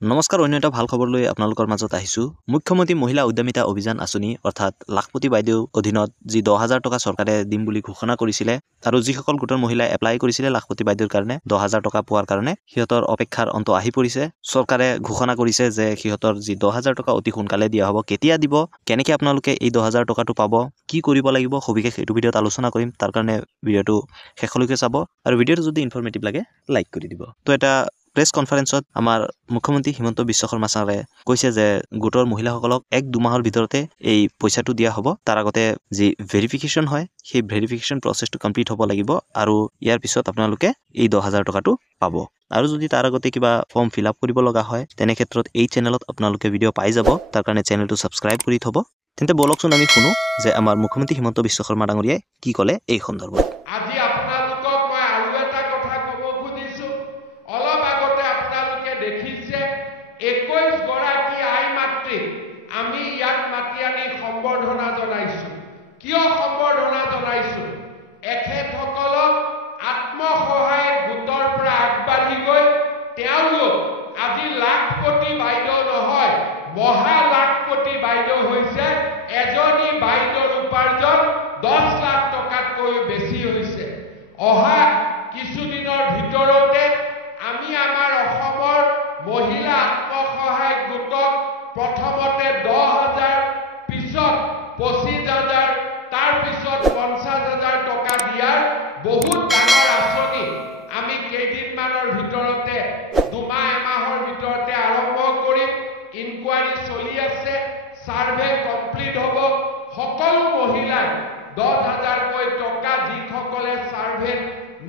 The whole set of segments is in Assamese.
নমস্কাৰ অন্য এটা ভাল খবৰ লৈ আপোনালোকৰ মাজত আহিছোঁ। মুখ্যমন্ত্ৰী মহিলা উদ্যমিতা অভিযান আঁচনি অৰ্থাৎ লাখপতি বাইদেউ অধীনত যি 10,000 টকা চৰকাৰে দিম বুলি ঘোষণা কৰিছিলে আৰু যিসকল গোটৰ মহিলাই এপ্লাই কৰিছিলে লাখপতি বাইদেউৰ কাৰণে 10,000 টকা পোৱাৰ কাৰণে সিহঁতৰ অপেক্ষাৰ অন্ত আহি পৰিছে। চৰকাৰে ঘোষণা কৰিছে যে সিহঁতৰ যি 10,000 টকা অতি সোনকালে দিয়া হ'ব। কেতিয়া দিব, কেনেকৈ আপোনালোকে এই 10,000 টকাটো পাব, কি কৰিব লাগিব সবিশেষ এইটো ভিডিঅ'ত আলোচনা কৰিম। তাৰ কাৰণে ভিডিঅ'টো শেষলৈকে চাব আৰু ভিডিঅ'টো যদি ইনফৰ্মেটিভ লাগে লাইক কৰি দিব। তো এটা প্ৰেছ কনফাৰেন্সত আমাৰ মুখ্যমন্ত্ৰী হিমন্ত বিশ্ব শৰ্মা ছাৰে কৈছে যে গোটৰ মহিলাসকলক 1-2 মাহৰ ভিতৰতে এই পইচাটো দিয়া হ'ব। তাৰ আগতে যি ভেৰিফিকেশ্যন হয় সেই ভেৰিফিকেশ্যন প্ৰচেছটো কমপ্লিট হ'ব লাগিব আৰু ইয়াৰ পিছত আপোনালোকে এই 10,000 টকাটো পাব। আৰু যদি তাৰ আগতে কিবা ফৰ্ম ফিল আপ কৰিব লগা হয় তেনে ক্ষেত্ৰত এই চেনেলত আপোনালোকে ভিডিঅ' পাই যাব। তাৰ কাৰণে চেনেলটো ছাবস্ক্ৰাইব কৰি থ'ব। তেন্তে বলকচোন আমি শুনো যে আমাৰ মুখ্যমন্ত্ৰী হিমন্ত বিশ্ব শৰ্মা ডাঙৰীয়াই কি ক'লে এই সন্দৰ্ভত। আজি আপোনালোকক মই আৰু এটা কথা ক'ব খুজিছোঁ। অলপ আগতে আপোনালোকে দেখিছে 21 গৰাকী আই মাতৃক আমি ইয়াত মাতি আনি সম্বৰ্ধনা জনাইছোঁ। কিয় সম্বৰ্ধনা জনাইছোঁ? এখেতসকলক আত্মসহায়ক গোটৰ পৰা আগবাঢ়ি গৈ তেওঁলোক আজি লাখপতি বাইদেউ নহয়, মহা লাখপতি বাইদেউ হৈছে। এজনী বাইদেউৰ উপাৰ্জন 10 লাখ টকাতকৈ বেছি হৈছে। অহা কিছুদিনৰ ভিতৰতে আমি আমাৰ অসমৰ মহিলা আত্মসহায়ক গোটক প্ৰথমতে 10,000, পিছত 25,000, তাৰ পিছত 50,000 টকা দিয়াৰ বহুত ডাঙৰ আঁচনি আমি কেইদিনমানৰ ভিতৰতে 2-এমাহৰ ভিতৰতে আৰম্ভ কৰিম। ইনকুৱাৰী চলি আছে, ছাৰ্ভে কমপ্লিট হ'ব। সকলো মহিলাই 10,000কৈ টকা যিসকলে ছাৰ্ভেত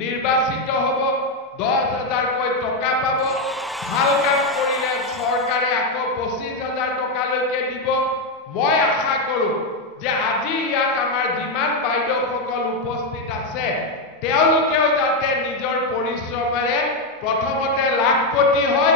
নিৰ্বাচিত হ'ব 10,000কৈ টকা পাব। ভাল কাম কৰিলে চৰকাৰে আকৌ 25,000 টকালৈকে দিব। মই আশা কৰোঁ যে আজি ইয়াত আমাৰ যিমান বাইদেউসকল উপস্থিত আছে তেওঁলোকেও যাতে নিজৰ পৰিশ্ৰমেৰে প্ৰথমতে লাখপতি হয়